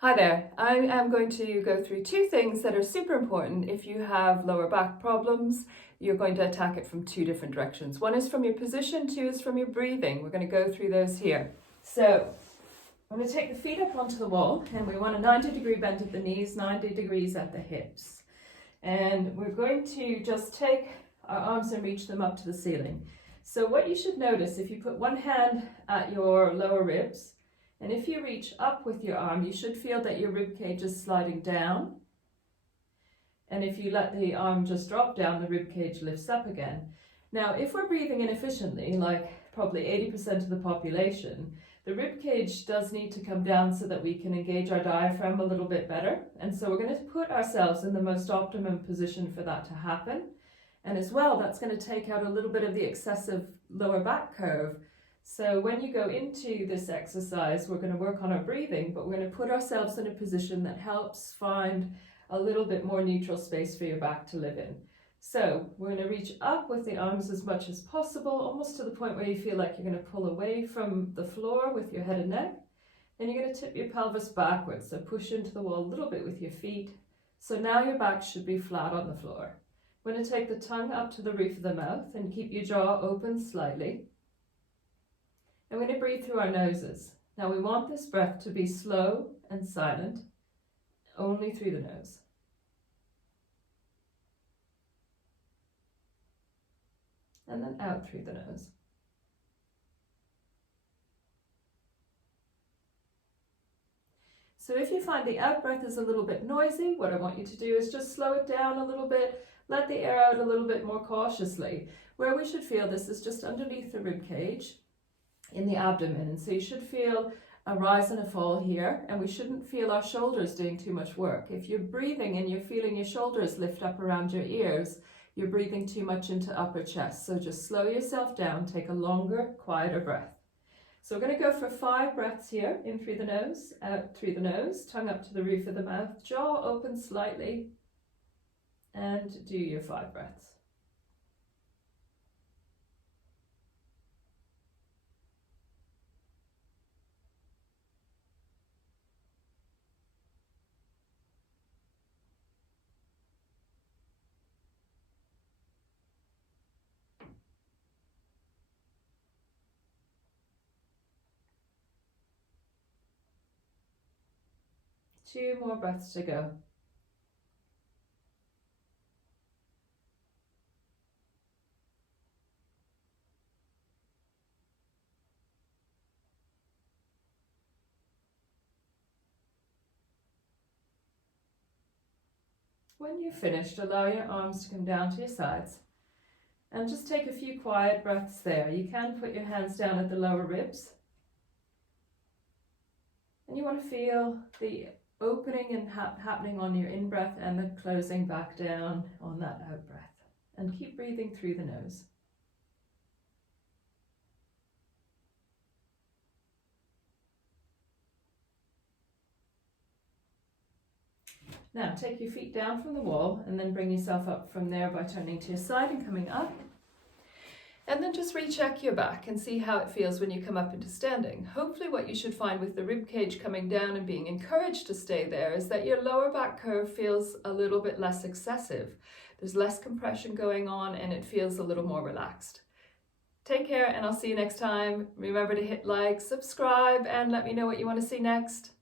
Hi there, I am going to go through two things that are super important. If you have lower back problems, you're going to attack it from two different directions. One is from your position, two is from your breathing. We're going to go through those here. So I'm going to take the feet up onto the wall, and we want a 90-degree bend at the knees, 90 degrees at the hips. And we're going to just take our arms and reach them up to the ceiling. So what you should notice, if you put one hand at your lower ribs, and if you reach up with your arm, you should feel that your rib cage is sliding down. And if you let the arm just drop down, the rib cage lifts up again. Now, if we're breathing inefficiently, like probably 80% of the population, the rib cage does need to come down so that we can engage our diaphragm a little bit better. And so we're going to put ourselves in the most optimum position for that to happen. And as well, that's going to take out a little bit of the excessive lower back curve. So when you go into this exercise, we're going to work on our breathing, but we're going to put ourselves in a position that helps find a little bit more neutral space for your back to live in. So we're going to reach up with the arms as much as possible, almost to the point where you feel like you're going to pull away from the floor with your head and neck. And you're going to tip your pelvis backwards, so push into the wall a little bit with your feet. So now your back should be flat on the floor. We're going to take the tongue up to the roof of the mouth and keep your jaw open slightly. And we're going to breathe through our noses. Now we want this breath to be slow and silent, only through the nose. And then out through the nose. So if you find the out breath is a little bit noisy, what I want you to do is just slow it down a little bit, let the air out a little bit more cautiously. Where we should feel this is just underneath the rib cage, in the abdomen, and so you should feel a rise and a fall here, and we shouldn't feel our shoulders doing too much work. If you're breathing and you're feeling your shoulders lift up around your ears, you're breathing too much into upper chest. So just slow yourself down, take a longer, quieter breath. So we're going to go for 5 breaths here, in through the nose, out through the nose, tongue up to the roof of the mouth, jaw open slightly, and do your 5 breaths. Two more breaths to go. When you've finished, allow your arms to come down to your sides and just take a few quiet breaths there. You can put your hands down at the lower ribs, and you want to feel the opening and happening on your in-breath and the closing back down on that out-breath. And keep breathing through the nose. Now take your feet down from the wall and then bring yourself up from there by turning to your side and coming up. And then just recheck your back and see how it feels when you come up into standing. Hopefully what you should find with the rib cage coming down and being encouraged to stay there is that your lower back curve feels a little bit less excessive. There's less compression going on and it feels a little more relaxed. Take care, and I'll see you next time. Remember to hit like, subscribe, and let me know what you want to see next.